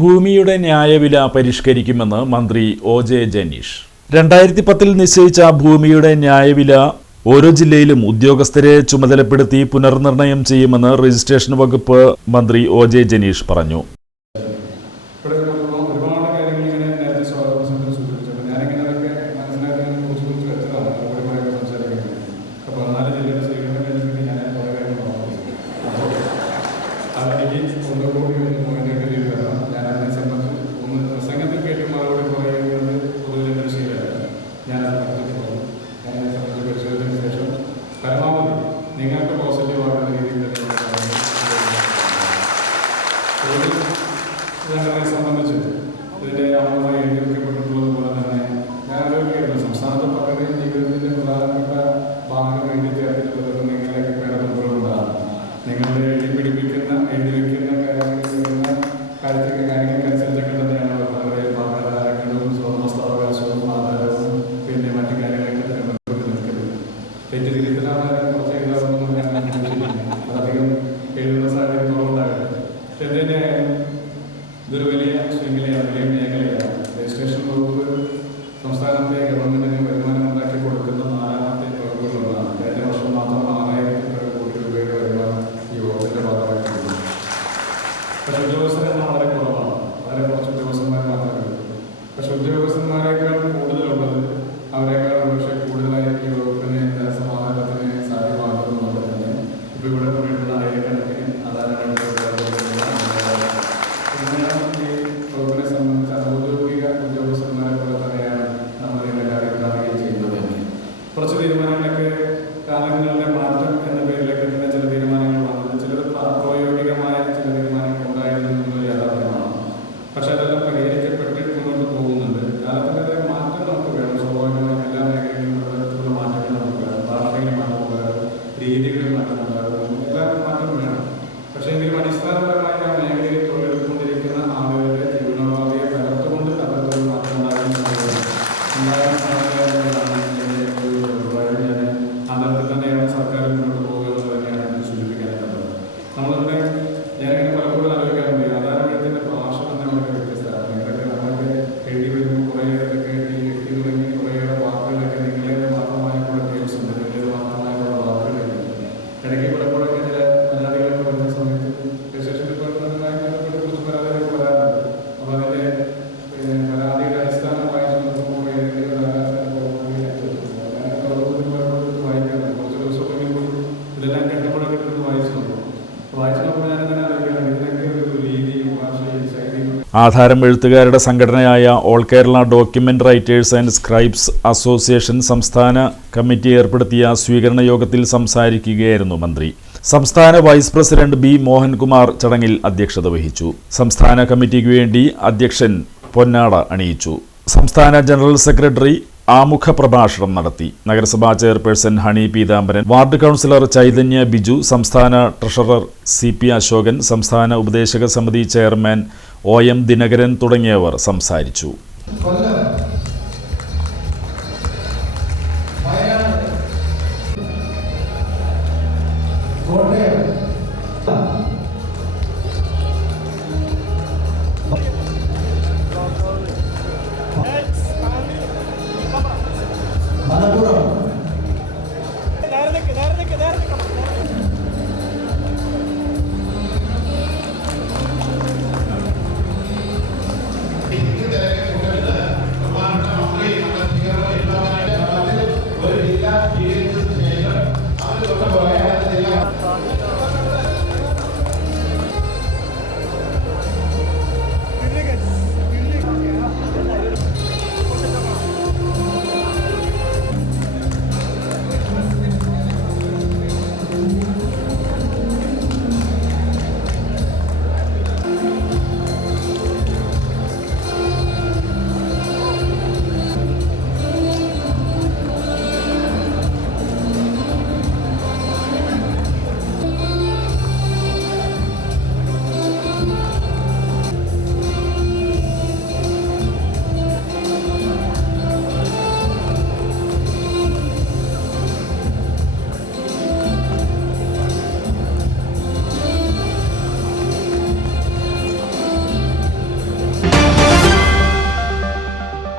ഭൂമിയുടെ ന്യായവില പരിഷ്കരിക്കുമെന്ന് മന്ത്രി ഒ.ജെ. ജനീഷ്. 2010-ൽ നിശ്ചയിച്ച ഭൂമിയുടെ ന്യായവില ഓരോ ജില്ലയിലും ഉദ്യോഗസ്ഥരെ ചുമതലപ്പെടുത്തി പുനർനിർണയം ചെയ്യുമെന്ന് രജിസ്ട്രേഷൻ വകുപ്പ് മന്ത്രി ഒ.ജെ. ജനീഷ് പറഞ്ഞു. നിങ്ങൾക്ക് പോസിറ്റീവാകുന്ന രീതിയിൽ ഞങ്ങളെ സംബന്ധിച്ച് ഇതിൻ്റെ അംഗമായി എഴുതിവെക്കപ്പെട്ടിട്ടുള്ളത് പോലെ തന്നെ ഞാൻ ആലോചിക്കുകയായിരുന്നു, സംസ്ഥാനത്ത് പലരുടെയും ജീവിതത്തിൻ്റെ പ്രധാനപ്പെട്ട ഭാഗം എഴുതി ചേർത്തിട്ടുള്ളത് നിങ്ങളെയൊക്കെ പേടപ്പെടുന്നതാണ്. നിങ്ങളുടെ എഴുതി വയ്ക്കുന്ന കാര്യങ്ങൾക്കനുസരിച്ചൊക്കെ തന്നെയാണ് പലരെ ആധാരങ്ങളും സ്വന്തവകാശവും ആധാരവും പിന്നെ മറ്റു കാര്യങ്ങളൊക്കെ തന്നെ ബന്ധപ്പെട്ട് നിൽക്കുന്നത്. തെറ്റ് തിരുത്തലാണ് കുറച്ച് എഴുതാറുണ്ടെന്ന് ഞാൻ അധികം എഴുതുന്ന സാഹചര്യം ഉണ്ടാകട്ടെ. പക്ഷെ എന്തിനായാലും ഇതൊരു വലിയ ശൃംഖലയാണ്, വലിയ മേഖലയാണ്. രജിസ്ട്രേഷൻ വകുപ്പ് സംസ്ഥാനത്തെ ഗവൺമെന്റിന് വരുമാനം ഉണ്ടാക്കി കൊടുക്കുന്ന 4ാമത്തെ വകുപ്പുകളാണ്. കഴിഞ്ഞ വർഷം മാത്രം 6000 കോടി രൂപയുടെ വരുമാനം ഈ വകുപ്പിന്റെ ഭാഗമായിട്ടുണ്ട്. പക്ഷെ ഉദ്യോഗസ്ഥരെല്ലാം വളരെ കുറവാണ്, വളരെ കുറച്ച് ഉദ്യോഗസ്ഥന്മാർ മാത്രമേ ഉള്ളൂ. പക്ഷെ ഉദ്യോഗസ്ഥന്മാരെക്കാൾ കൂടുതലുള്ളത് അവരെക്കാൾ പക്ഷേ കൂടുതലായി ഈ വകുപ്പിനെ സമാധാനത്തിന് സാധ്യമാകുന്നുണ്ട് തന്നെ. ഇപ്പം ഇവിടെ കൂടിയിട്ടുള്ള ആയിരക്കണക്കിന് ആധാരങ്ങൾ വകുപ്പിനെ സംബന്ധിച്ച് ഔദ്യോഗിക ഉദ്യോഗസ്ഥന്മാരെ പോലെ തന്നെയാണ് നമ്മൾ ഇതിൻ്റെ കാര്യം കാണുകയും ചെയ്യുന്നത്. കുറച്ച് തീരുമാനങ്ങളൊക്കെ കാലങ്ങളുടെ മാറ്റം എന്ന പേരിലൊക്കെ തന്നെ ചില തീരുമാനങ്ങൾ വന്നത്, ചിലത് പ്രായോഗികമായ ചില തീരുമാനങ്ങൾ ഉണ്ടായിരുന്നു എന്നുള്ള യാഥാർത്ഥ്യമാണ്. പക്ഷെ അതെല്ലാം പരിഹരിക്കപ്പെട്ട് മുന്നോട്ട് പോകുന്നുണ്ട്. കാലത്തിൻ്റെ മാറ്റം നമുക്ക് വേണം. സ്വാഭാവികമായും എല്ലാ മേഖലകളിലും പലതരത്തിലുള്ള മാറ്റങ്ങൾ നമുക്ക് വേണം. ഭാഷയിൽ മാറ്റം ഉണ്ടാകും, രീതികളിൽ മാറ്റം ഉണ്ടാകും, എല്ലാം മാറ്റം വേണം. പക്ഷേ എങ്കിലും അടിസ്ഥാനപരമായി ആ മേഖലയിൽ തൊഴിലെടുത്തുകൊണ്ടിരിക്കുന്ന ആളുകളുടെ ജീവനോപാധിയെ തകർത്തുകൊണ്ട് അവർക്ക് മാറ്റം ഉണ്ടാകാൻ സാധ്യതയാണ് എൻ്റെ ഒരു അഭിപ്രായം. ആ തരത്തിൽ തന്നെയാണ് സർക്കാർ മുന്നോട്ട് പോകുന്നത് തന്നെയാണ് എനിക്ക് സൂചിപ്പിക്കാനുള്ളത്. നമ്മളിവിടെ ഞാനിങ്ങനെ പലപ്പോഴും ആലോചിക്കാറുണ്ട്, ആധാരമെഴുത്തിൻ്റെ ഭാഷ തന്നെ വളരെ വ്യത്യസ്തമാണ്. നിങ്ങളൊക്കെ നമ്മളൊക്കെ എഴുതി വരുമ്പോൾ കുറേയേറൊക്കെ എഴുതി തുടങ്ങി കുറേയേറെ വാക്കുകളൊക്കെ നിങ്ങളെ മാത്രമായിട്ടുള്ള ടേംസ് ഉണ്ട്, നിങ്ങളേത് മാത്രമായിട്ടുള്ള വാക്കുകളുണ്ട്. ഇടയ്ക്ക് പലപ്പോഴൊക്കെ ചില പരാതികളൊക്കെ വരുന്ന സമയത്ത് രജിസ്ട്രേഷൻ ഡിപ്പാർട്ട്മെന്റുമായി ബന്ധപ്പെട്ട് കുറച്ച് പരാതികളൊക്കെ വരാറുണ്ട്. അപ്പോൾ അതിൻ്റെ പരാതിയുടെ അടിസ്ഥാനം വായിച്ചു നോക്കുമ്പോൾ ഏതെങ്കിലും വായിക്കാറുണ്ട്. കുറച്ച് ദിവസമൊക്കെ കൂടി ഇതെല്ലാം കെട്ടുമ്പോഴൊക്കെ എടുത്ത് വായിച്ചു നോക്കുമ്പോൾ ഞാനിങ്ങനെ ആലോചിക്കാറുണ്ട്, ഇതിനൊക്കെ ഒരു രീതിയും ഭാഷയും ശൈലിയും. ആധാരം എഴുത്തുകാരുടെ സംഘടനയായ all Kerala document writers and scribes association സംസ്ഥാന കമ്മിറ്റി ഏർപ്പെടുത്തിയ സ്വീകരണ യോഗത്തിൽ സംസാരിക്കുകയായിരുന്നു മന്ത്രി. സംസ്ഥാന വൈസ് പ്രസിഡന്റ് ബി മോഹൻകുമാർ ചടങ്ങിൽ അധ്യക്ഷത വഹിച്ചു. സംസ്ഥാന കമ്മിറ്റിക്ക് വേണ്ടി അധ്യക്ഷൻ പൊന്നാട അണിയിച്ചു. സംസ്ഥാന ജനറൽ സെക്രട്ടറി ആമുഖ പ്രഭാഷണം നടത്തി. നഗരസഭാ chairperson honey Peethambaran, ward councillor Chaitanya Biju, സംസ്ഥാന ട്രഷറർ CP അശോകൻ, സംസ്ഥാന ഉപദേശക സമിതി ചെയർമാൻ OM ദിനകരൻ തുടങ്ങിയവർ സംസാരിച്ചു.